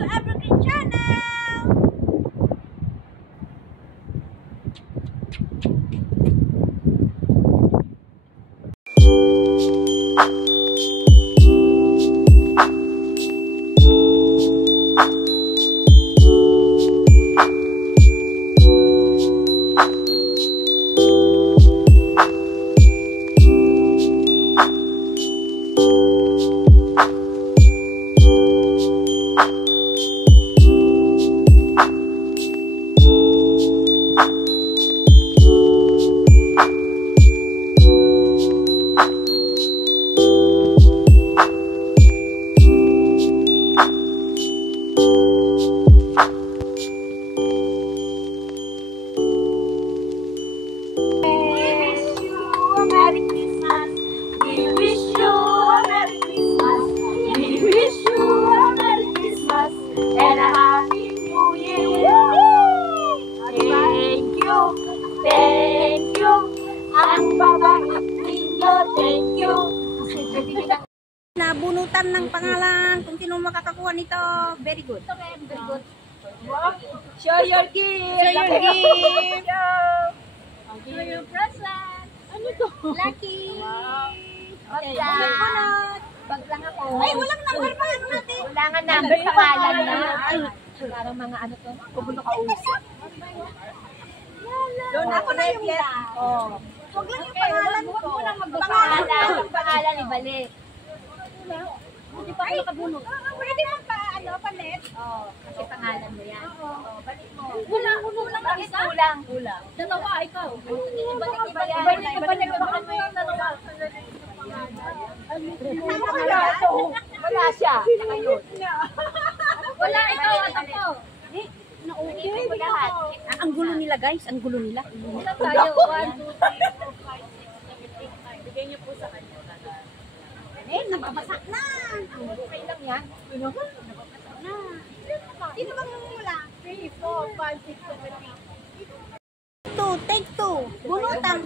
to Evergreen Channel! Nabunutan ng pangalan kung sino makakakuha nito. Very good. Okay, very good. Show your gift. Show your gift. Show your present. Ano to? Lucky. Okay. Bag lang ako. Ay, walang number pa ano natin. Wala nga number pangalan na. Ay, parang mga ano to. Kubulo ka usap. Doon ako na yung huwag lang yung pangalan ko. Huwag mo lang magpangalan. Yung pangalan ibalik. Hindi pa ako nakabunot. Pwede lang pa, palit? Oo, kasi pangalan mo yan. Oo, balik mo. Kulang lang isa? Kulang. Dalawa, ikaw. Ibalik mo yung dalawa. Wala siya. Wala, ikaw at ako. Ang gulo nila guys, ang gulo nila. Ilan tayo? 1, 2, 3, 4, 5, 6, 7, 8, 9. Bigay niyo po sa kanya. Nababasak na. Okay lang yan. Nababasak na. Sino bang mula? 3, 4, 5, 6, 7, 8. Take 2. Bunutan.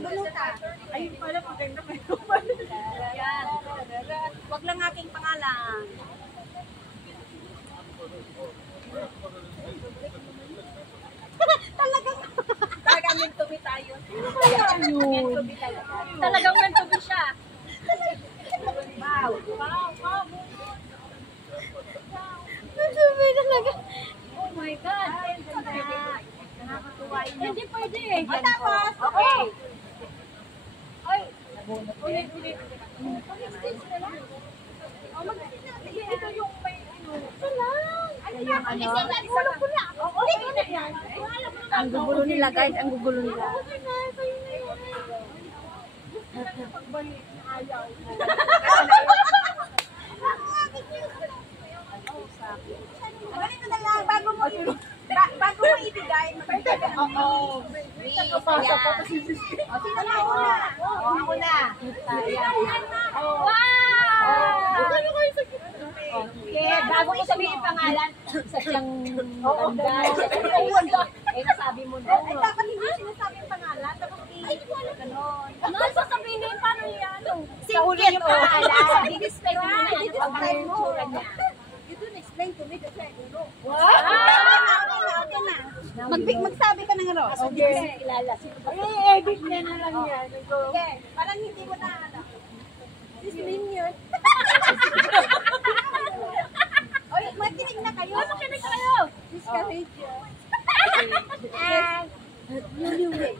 Ayun pala, maganda kayo. Yan. Wag lang aking pangalan. Talagang meant to be tayo. Talagang meant to be siya. Wow. Nasubi talaga. Oh my God. Nakakatuwa yun. Hindi pwede eh. Tapos, okay. Ay. Ulit. Mag-stage na lang. Mag-stage natin. Ito yung may ano. Ito lang. Yung ano. Gulo ko na. Ang gugulo nila guys. Ang gugulo nila. Pagbalik na ayaw. Ganito na lang, bago mo ibigay, magbigay ka ng sino na una? Ako na. Wow! Okay, bago mo sabihin yung pangalan, isa siyang maganda, isa siyang maganda. Eh, nasabi mo na. Ay, dapat hindi sinasabi yung pangalan. Tapos ay, hindi ko alam ganon. Ano ang sasabihin? Paano yan? Sa huli yung pangalan. Di-display mo na yung pangalan niya. You don't explain to me kasi I don't know. Okay na. Magsabi ka ng ro. Okay. I-edit niya na lang yan. Okay. Parang hindi mo na alam. This minion. Oy, makinig na kayo. Makinig na kayo. Discourage you. And newlywed.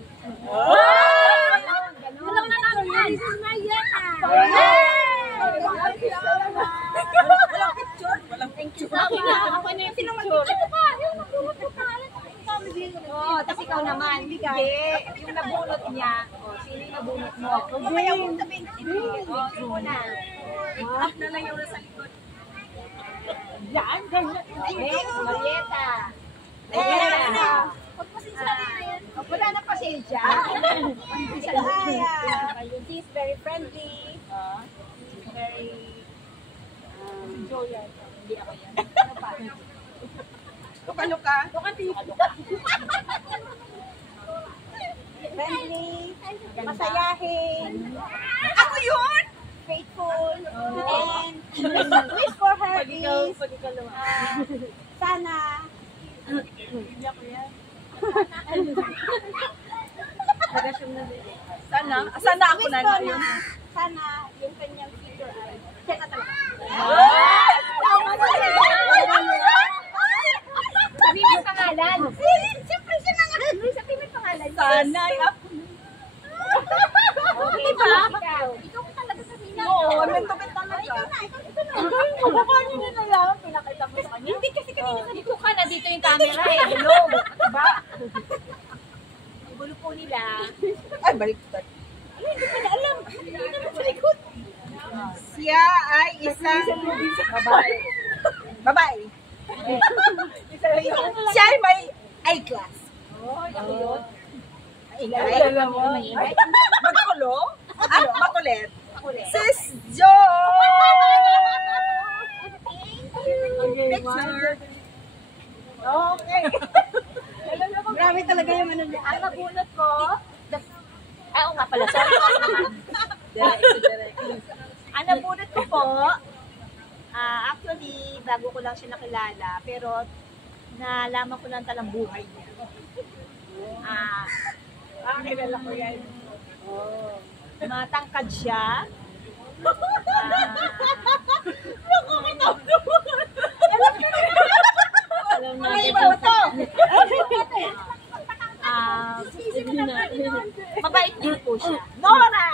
Walang na lang yan. This is my yeta. Walang picture. Thank you. Ako na yung picture. Ano ba? Yung nabunot mo pangalan. Oo, tapos ikaw naman. Hindi. Yung nabunot niya. Sino yung nabunot mo? Mamaya mo sabihin. Ito na. Up na lang yung nasa likod. Yan. Marieta. Huwag pasensya na yan. Wala na pasensya. She is very friendly. She's very joyous. Hindi ako yan. Ano pa? Ano ka? Friendly. Masayahin. Ako yun? faithful, and wish for her is sana Sana ako na wish ko yun. na sana yung kanyang future ay siya na talaga. Sabi mo yung pangalan. Siyempre siya na nga. Sabi mo yung pangalan. Sana ako. Okay, ikaw. Ikaw mo talaga sabihin na. Oo, mentomet talaga. Ikaw na. Paano nyo na lang? Pinakita mo sa kanya. Hindi kasi kanina sa Dito ka na, dito yung camera eh. Hello. Diba? Ang gulo po nila. Ay, baliktad. hindi ko na alam. Hindi naman sa likod. Siya ay isang babae. Babae. Siya ay may eyeglass. Magkulo? At makulit? Sis Jo! Picture. Okay. Grabe talaga yung ano. Ang nabunot ko, ay, oo nga pala, sorry. Ang nabunot ko po, actually, bago ko lang siya nakilala, pero nalaman ko lang talang buhay niya. Kilala ko yan. Matangkad siya. Alam na Iba to? mabait din po siya. Nora!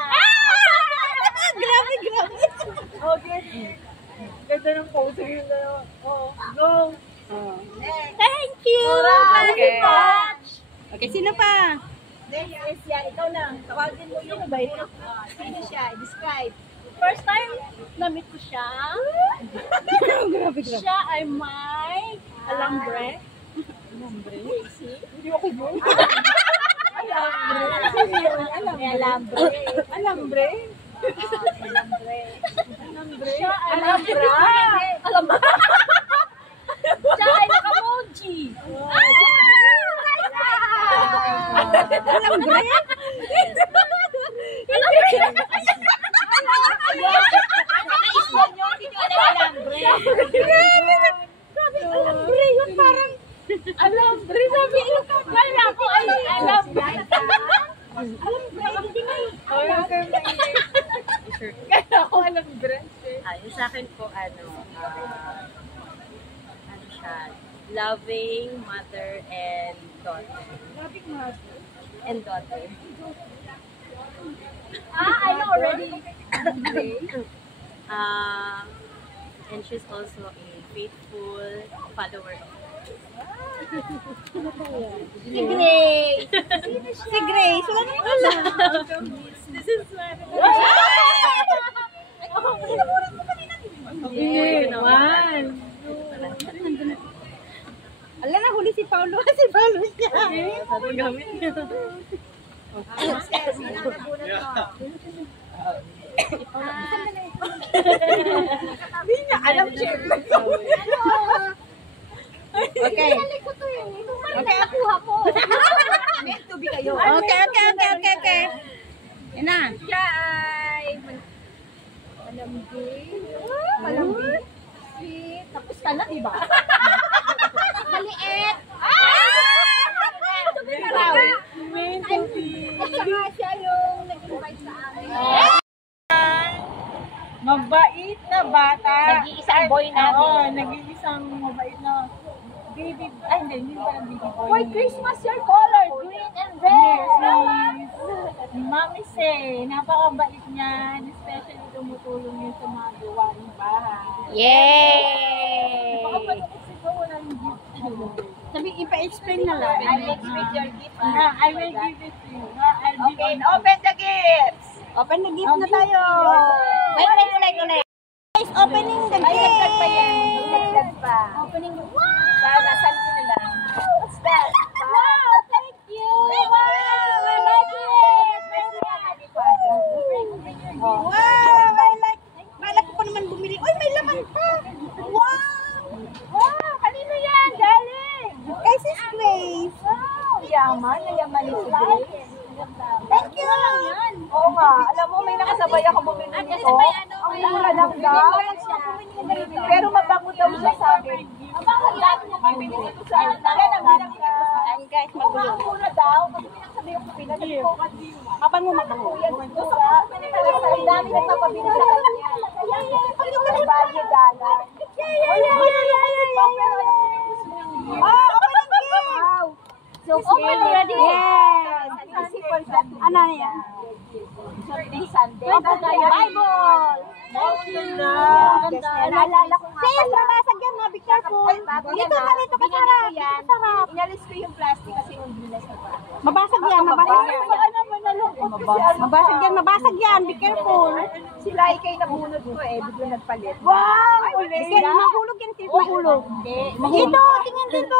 Grabe. Okay. Ganda ng pose yun na. Oh, go. Thank you. Thank you Okay. much. Okay, sino pa? Next is siya. Ikaw na. Tawagin mo yung mabait. Sino siya? Describe. First time na-meet ko siya. Grabe. Siya ay may alambre. Hindi ako go. May alambre. Alambre? Siya ay alambre. Siya ay nakamoji. Alambre? Naka-Espanyol, hindi alam alambre. Alambre yun parang. Alambre, sabi ko. Kala ko ay alambre. Kaya ako alambre. Yung sa akin po, ano siya, loving mother and daughter. Loving mother. And daughter. I know already. And she's also a faithful follower of Si Grace. Si Grace. Wala naman alam. This is my Hindi naman. Ala na huli si Paulo. Si Paulo siya. Sabi gamit niya. Hindi niya alam siya. Okay. Ko to eh. Okay, nakuha ko. Meant to be kayo. Okay. Yan na. Siya ay malambi. Malambi. Sweet. Tapos ka na, diba? Maliit. Meant to be. Saka siya yung nag-invite sa amin. Mabait na bata. Nag-iisang boy namin. Oo, nag-iisang mabait na baby. Ay, hindi parang baby boy. For Christmas, your color, green and red. Yes. Mami Say, napakabait niyan. Especially tumutulong yun sa mga gawaing bahay. Yay! Napakabait siguro walang gift. Sabi, ipa-explain na lang. I will give your gift. I will give it to you. I'll give Okay, it. open the gifts. Open the gift na tayo. Wait. Guys, opening the Dagdag pa yan. gift. Dagdag pa. Opening the... Wow! Sana, salin na lang. What's that? Wow! Thank you! Wow! I like it! Very happy pa. Wow, I like. Malak ko pa naman bumili. Uy, may laman pa. Wow! Wow! Kanino yan? Galing! Kay Sis Grace. Wow! Yaman. Nayaman ni si Grace. Thank you! Oo nga, alam mo, may nakasabay ako bumili nito. Ang mura lang daw. Pero mabango daw siya sabi. Ang dami mo bibili dito sa Yan ang bilang ka. Guys, Ang mura daw. Kasi pinagsabi yung pinagsabi ko. mabango, mabango. Yan mura. Ang dami nagpapabili sa kanya. Ang value dollar. Wow. So, Open already. Yes. Ano na yan? Sunday, Sunday. Bible. Naalala ko nga Sis, pala. mabasag yan, ha? Be careful. Dito ka, dito ka, Sarah. Dito, Sarah. Inalis ko yung plastic kasi yung bilas na pa. Mabasag yan, mabasag yan. Mabasag yan, mabasag yan. Be careful. Sila ikay nabunod ko eh, bigla nagpalit. Wow! Yan, mahulog yan, sis. Mahulog. Dito, tingnan dito.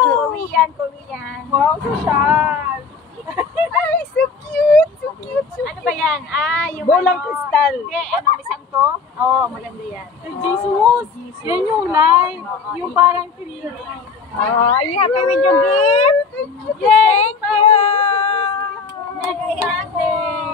Korean. Wow, social. Ay, so cute, so cute, so Ano ba yan? Ah, yung Bolang ano, kristal. Hindi, ano, may santo? Oo, maganda yan. Jesus! Yan yung live. Yung parang 3D. Oh, are you happy with your gift? Thank you! Next Sunday.